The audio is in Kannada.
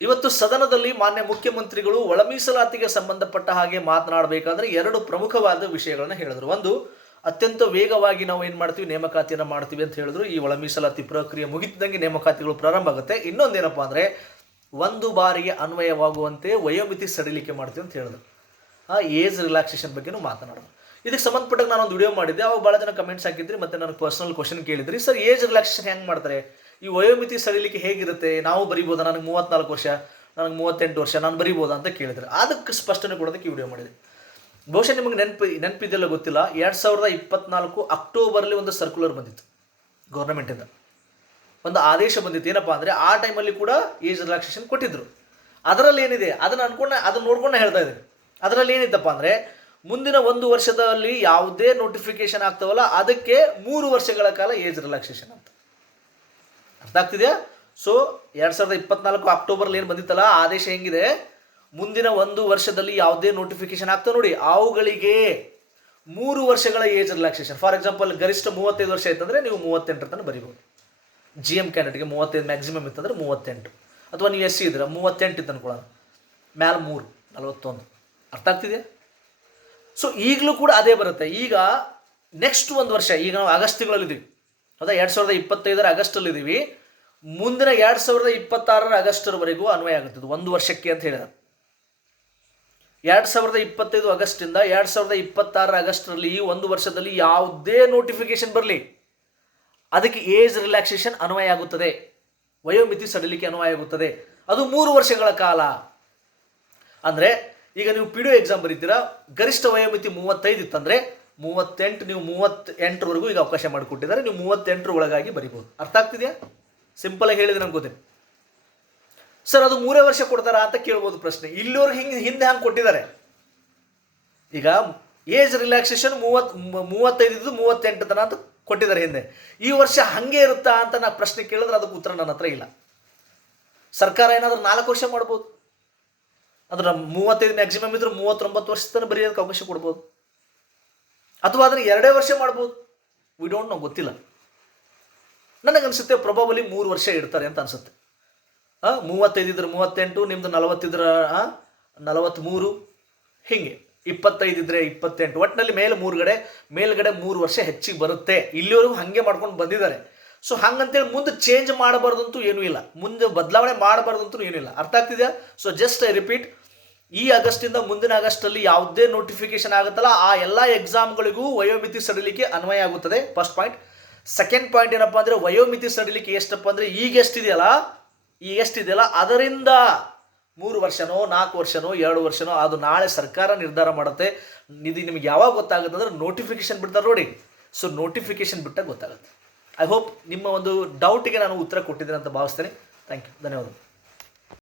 ಇವತ್ತು ಸದನದಲ್ಲಿ ಮಾನ್ಯ ಮುಖ್ಯಮಂತ್ರಿಗಳು ಒಳ ಮೀಸಲಾತಿಗೆ ಸಂಬಂಧಪಟ್ಟ ಹಾಗೆ ಮಾತನಾಡಬೇಕಾದ್ರೆ ಎರಡು ಪ್ರಮುಖವಾದ ವಿಷಯಗಳನ್ನು ಹೇಳಿದ್ರು. ಒಂದು, ಅತ್ಯಂತ ವೇಗವಾಗಿ ನಾವು ಏನು ಮಾಡ್ತೀವಿ, ನೇಮಕಾತಿಯನ್ನು ಮಾಡ್ತೀವಿ ಅಂತ ಹೇಳಿದ್ರು. ಈ ಒಳ ಮೀಸಲಾತಿ ಪ್ರಕ್ರಿಯೆ ಮುಗಿದಂಗೆ ನೇಮಕಾತಿಗಳು ಪ್ರಾರಂಭ ಆಗುತ್ತೆ. ಇನ್ನೊಂದೇನಪ್ಪ ಅಂದರೆ, ಒಂದು ಬಾರಿಗೆ ಅನ್ವಯವಾಗುವಂತೆ ವಯೋಮಿತಿ ಸಡಿಲಿಕೆ ಮಾಡ್ತೀವಿ ಅಂತ ಹೇಳಿದ್ರು. ಆ ಏಜ್ ರಿಲ್ಯಾಕ್ಸೇಷನ್ ಬಗ್ಗೆನೂ ಮಾತನಾಡೋದು. ಇದಕ್ಕೆ ಸಂಬಂಧಪಟ್ಟಾಗ ಒಂದು ವಿಡಿಯೋ ಮಾಡಿದ್ದೆ. ಅವಾಗ ಭಾಳ ಜನ ಕಮೆಂಟ್ಸ್ ಹಾಕಿದ್ರಿ, ಮತ್ತೆ ನನಗೆ ಪರ್ಸನಲ್ ಕ್ವಶನ್ ಕೇಳಿದ್ರಿ. ಸರ್ ಏಜ್ ರಿಲ್ಯಾಕ್ಸೇಷನ್ ಹೆಂಗೆ ಮಾಡ್ತಾರೆ? ಈ ವಯೋಮಿತಿ ಸರಿಲಿಕ್ಕೆ ಹೇಗಿರುತ್ತೆ? ನಾವು ಬರಿಬೋದಾ? ನನಗೆ ಮೂವತ್ನಾಲ್ಕು ವರ್ಷ, ನನಗೆ ಮೂವತ್ತೆಂಟು ವರ್ಷ, ನಾನು ಬರಿಬೋದಾ ಅಂತ ಕೇಳಿದ್ರೆ. ಅದಕ್ಕೆ ಸ್ಪಷ್ಟನೆ ಕೊಡೋದಕ್ಕೆ ಈ ವಿಡಿಯೋ ಮಾಡಿದೆ. ಬಹುಶಃ ನಿಮಗೆ ನೆನಪು ನೆನಪಿದೆಲ್ಲ ಗೊತ್ತಿಲ್ಲ, ಎರಡು ಸಾವಿರದ ಇಪ್ಪತ್ನಾಲ್ಕು ಅಕ್ಟೋಬರ್ಲಿ ಒಂದು ಸರ್ಕ್ಯುಲರ್ ಬಂದಿತ್ತು ಗೌರ್ಮೆಂಟಿಂದ ಒಂದು ಆದೇಶ ಬಂದಿತ್ತು. ಏನಪ್ಪಾ ಅಂದರೆ, ಆ ಟೈಮಲ್ಲಿ ಕೂಡ ಏಜ್ ರಿಲ್ಯಾಕ್ಸೇಷನ್ ಕೊಟ್ಟಿದ್ರು. ಅದರಲ್ಲಿ ಏನಿದೆ? ಅದನ್ನು ಅನ್ಕೊಂಡ, ಅದನ್ನ ನೋಡ್ಕೊಂಡು ಹೇಳ್ತಾ ಇದ್ದೀನಿ. ಅದರಲ್ಲಿ ಏನಿತ್ತಪ್ಪ ಅಂದರೆ ಮುಂದಿನ ಒಂದು ವರ್ಷದಲ್ಲಿ ಯಾವುದೇ ನೋಟಿಫಿಕೇಶನ್ ಆಗ್ತಾವಲ್ಲ, ಅದಕ್ಕೆ ಮೂರು ವರ್ಷಗಳ ಕಾಲ ಏಜ್ ರಿಲ್ಯಾಕ್ಸೇಷನ್ ಅಂತ. ಅರ್ಥ ಆಗ್ತಿದೆಯಾ? ಸೊ ಎರಡು ಸಾವಿರದ ಇಪ್ಪತ್ನಾಲ್ಕು ಅಕ್ಟೋಬರ್ಲಿ ಏನು ಬಂದಿತ್ತಲ್ಲ ಆದೇಶ ಹೆಂಗಿದೆ? ಮುಂದಿನ ಒಂದು ವರ್ಷದಲ್ಲಿ ಯಾವುದೇ ನೋಟಿಫಿಕೇಶನ್ ಆಗ್ತಾವೆ ನೋಡಿ, ಅವುಗಳಿಗೆ ಮೂರು ವರ್ಷಗಳ ಏಜ್ ರಿಲ್ಯಾಕ್ಸೇಷನ್ ಫಾರ್ ಎಕ್ಸಾಂಪಲ್ ಗರಿಷ್ಠ ಮೂವತ್ತೈದು ವರ್ಷ ಇತ್ತಂದರೆ ನೀವು ಮೂವತ್ತೆಂಟರ ತನಕ ಬರಿಬೋದು. ಜಿ ಎಂ ಕ್ಯಾಂಡಿಡೇಟ್ಗೆ ಮೂವತ್ತೈದು ಮ್ಯಾಕ್ಸಿಮಮ್ ಇತ್ತಂದ್ರೆ ಮೂವತ್ತೆಂಟು. ಅಥವಾ ನೀವು ಎಸ್ ಸಿ ಇದ್ರೆ ಮೂವತ್ತೆಂಟು ಇತ್ತು ಅನ್ಕೊಳ್ಳೋಣ ಮ್ಯಾಲ ಮೂರು, ನಲವತ್ತೊಂದು. ಅರ್ಥ ಆಗ್ತಿದೆಯಾ? ಸೊ ಈಗಲೂ ಕೂಡ ಅದೇ ಬರುತ್ತೆ. ಈಗ ನೆಕ್ಸ್ಟ್ ಒಂದು ವರ್ಷ, ಈಗ ನಾವು ಆಗಸ್ಟ್ ತಿಂಗಳಲ್ಲಿದ್ದೀವಿ. ಹೌದಾ ಎರಡು ಸಾವಿರದ ಇಪ್ಪತ್ತೈದರ ಆಗಸ್ಟಲ್ಲಿದ್ದೀವಿ. ಮುಂದಿನ ಎರಡು ಸಾವಿರದ ಇಪ್ಪತ್ತಾರರ ಆಗಸ್ಟರವರೆಗೂ ಅನ್ವಯ ಆಗುತ್ತದೆ. ಒಂದು ವರ್ಷಕ್ಕೆ ಅಂತ ಹೇಳಿದ. ಎರಡು ಸಾವಿರದ ಇಪ್ಪತ್ತೈದು ಆಗಸ್ಟಿಂದ ಎರಡು ಸಾವಿರದ ಇಪ್ಪತ್ತಾರರ ಆಗಸ್ಟ್ನಲ್ಲಿ ಈ ಒಂದು ವರ್ಷದಲ್ಲಿ ಯಾವುದೇ ನೋಟಿಫಿಕೇಶನ್ ಬರಲಿ. ಅದಕ್ಕೆ ಏಜ್ ರಿಲ್ಯಾಕ್ಸೇಷನ್ ಅನ್ವಯ ಆಗುತ್ತದೆ. ವಯೋಮಿತಿ ಸಡಿಲಿಕೆ ಅನ್ವಯ ಆಗುತ್ತದೆ. ಅದು ಮೂರು ವರ್ಷಗಳ ಕಾಲ. ಅಂದರೆ ಈಗ ನೀವು ಪಿ ಡಿ ಎಕ್ಸಾಮ್ ಬರೀತೀರಾ? ಗರಿಷ್ಠ ವಯೋಮಿತಿ ಮೂವತ್ತೈದು ಇತ್ತಂದರೆ ಮೂವತ್ತೆಂಟು, ನೀವು ಮೂವತ್ತೆಂಟರವರೆಗೂ ಈಗ ಅವಕಾಶ ಮಾಡಿಕೊಟ್ಟಿದ್ದಾರೆ. ನೀವು ಮೂವತ್ತೆಂಟರ ಒಳಗಾಗಿ ಬರಿಬೋದು ಅರ್ಥ ಆಗ್ತಿದೆಯಾ? ಸಿಂಪಲ್ ಆಗಿ ಹೇಳಿದ್ರೆ ನಂಗೆ ಗೊತ್ತಿಲ್ಲ ಸರ್, ಅದು ಮೂರೇ ವರ್ಷ ಕೊಡ್ತಾರಾ ಅಂತ ಕೇಳ್ಬೋದು ಪ್ರಶ್ನೆ. ಇಲ್ಲಿವರೆಗೆ ಹಿಂಗೆ, ಹಿಂದೆ ಹಂಗೆ ಕೊಟ್ಟಿದ್ದಾರೆ. ಈಗ ಏಜ್ ರಿಲ್ಯಾಕ್ಸೇಷನ್ ಮೂವತ್ ಮೂವತ್ತೈದು ಮೂವತ್ತೆಂಟು ತನ ಅಂತ ಕೊಟ್ಟಿದ್ದಾರೆ ಹಿಂದೆ. ಈ ವರ್ಷ ಹಂಗೆ ಇರುತ್ತಾ ಅಂತ ನಾ ಪ್ರಶ್ನೆ ಕೇಳಿದ್ರೆ ಅದಕ್ಕೆ ಉತ್ತರ ನನ್ನ ಹತ್ರ ಇಲ್ಲ. ಸರ್ಕಾರ ಏನಾದರೂ ನಾಲ್ಕು ವರ್ಷ ಮಾಡ್ಬೋದು. ಅಂದ್ರೆ ಮೂವತ್ತೈದು ಮ್ಯಾಕ್ಸಿಮಮ್ ಇದ್ರೆ ಮೂವತ್ತೊಂಬತ್ತು ವರ್ಷ ತನಕ ಬರೆಯೋದಕ್ಕೆ ಅವಕಾಶ ಕೊಡ್ಬೋದು. ಅಥವಾ ಅದನ್ನು ಎರಡೇ ವರ್ಷ ಮಾಡ್ಬೋದು. ವಿ ಡೋಂಟ್ ನೋ ಗೊತ್ತಿಲ್ಲ. ನನಗನ್ಸುತ್ತೆ ಪ್ರಭಾವಲಿ ಮೂರು ವರ್ಷ ಇಡ್ತಾರೆ ಅಂತ ಅನ್ಸುತ್ತೆ. ಮೂವತ್ತೈದು ಇದ್ರೆ ಮೂವತ್ತೆಂಟು, ನಿಮ್ದು ನಲವತ್ತಿದ್ರೆ ನಲವತ್ತ್ಮೂರು ಹೀಗೆ. ಇಪ್ಪತ್ತೈದು ಇದ್ರೆ ಇಪ್ಪತ್ತೆಂಟು. ಒಟ್ಟಿನಲ್ಲಿ ಮೇಲೆ ಮೂರುಗಡೆ, ಮೇಲ್ಗಡೆ ಮೂರು ವರ್ಷ ಹೆಚ್ಚಿಗೆ ಬರುತ್ತೆ. ಇಲ್ಲಿವರೆಗೂ ಹಾಗೆ ಮಾಡ್ಕೊಂಡು ಬಂದಿದ್ದಾರೆ. ಸೊ ಹಂಗಂತೇಳಿ ಮುಂದೆ ಚೇಂಜ್ ಮಾಡಬಾರ್ದಂತೂ ಏನೂ ಇಲ್ಲ. ಮುಂದೆ ಬದಲಾವಣೆ ಮಾಡಬಾರ್ದಂತೂ ಏನೂ ಇಲ್ಲ. ಅರ್ಥ ಆಗ್ತಿದೆಯಾ? ಸೊ ಜಸ್ಟ್ ಐ ರಿಪೀಟ್ ಈ ಆಗಸ್ಟಿಂದ ಮುಂದಿನ ಆಗಸ್ಟಲ್ಲಿ ಯಾವುದೇ ನೋಟಿಫಿಕೇಶನ್ ಆಗುತ್ತಲ್ಲ, ಆ ಎಲ್ಲ ಎಕ್ಸಾಮ್ಗಳಿಗೂ ವಯೋಮಿತಿ ಸಡಿಲಿಕೆ ಅನ್ವಯ ಆಗುತ್ತದೆ. ಫಸ್ಟ್ ಪಾಯಿಂಟ್ ಸೆಕೆಂಡ್ ಪಾಯಿಂಟ್ ಏನಪ್ಪ ಅಂದರೆ ವಯೋಮಿತಿ ಸಡಿಲಿಕೆ ಎಷ್ಟಪ್ಪ ಅಂದರೆ ಈಗ ಎಷ್ಟಿದೆಯಲ್ಲ ಈಗ ಎಷ್ಟಿದೆಯಲ್ಲ, ಅದರಿಂದ ಮೂರು ವರ್ಷನೋ, ನಾಲ್ಕು ವರ್ಷನೋ, ಎರಡು ವರ್ಷನೋ, ಅದು ನಾಳೆ ಸರ್ಕಾರ ನಿರ್ಧಾರ ಮಾಡುತ್ತೆ. ಇದು ನಿಮ್ಗೆ ಯಾವಾಗ ಗೊತ್ತಾಗುತ್ತೆ ಅಂದ್ರೆ ನೋಟಿಫಿಕೇಶನ್ ಬಿಡ್ತಾರೆ ನೋಡಿ. ಸೊ ನೋಟಿಫಿಕೇಶನ್ ಬಿಟ್ಟಾಗ ಗೊತ್ತಾಗುತ್ತೆ. ಐ ಹೋಪ್ ನಿಮ್ಮ ಒಂದು ಡೌಟಿಗೆ ನಾನು ಉತ್ತರ ಕೊಟ್ಟಿದ್ದೇನೆ ಅಂತ ಭಾವಿಸ್ತೇನೆ. ಥ್ಯಾಂಕ್ ಯು ಧನ್ಯವಾದಗಳು.